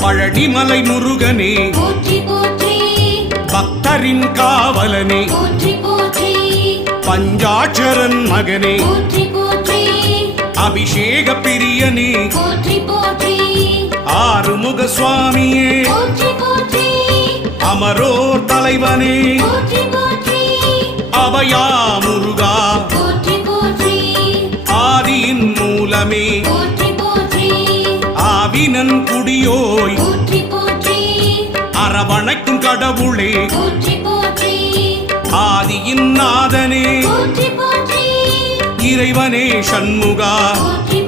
பழனிமலை முருகனே போற்றி போற்றி பக்தரின் காவலனே போற்றி போற்றி பஞ்சாட்சரன் மகனே போற்றி போற்றி அபிஷேக பிரியனே போற்றி போற்றி ஆறுமுக சுவாமியே போற்றி போற்றி அமரோர் தலைவனே போற்றி போற்றி அபயா முருகா போற்றி போற்றி ஆதியின் மூலமே போற்றி போற்றி ஆவினன் குடியோய் போற்றி போற்றி அரவணைக்கும் கடவுளே போற்றி போற்றி ஆதியின் நாதனே போற்றி போற்றி இறைவனே சண்முகா போற்றி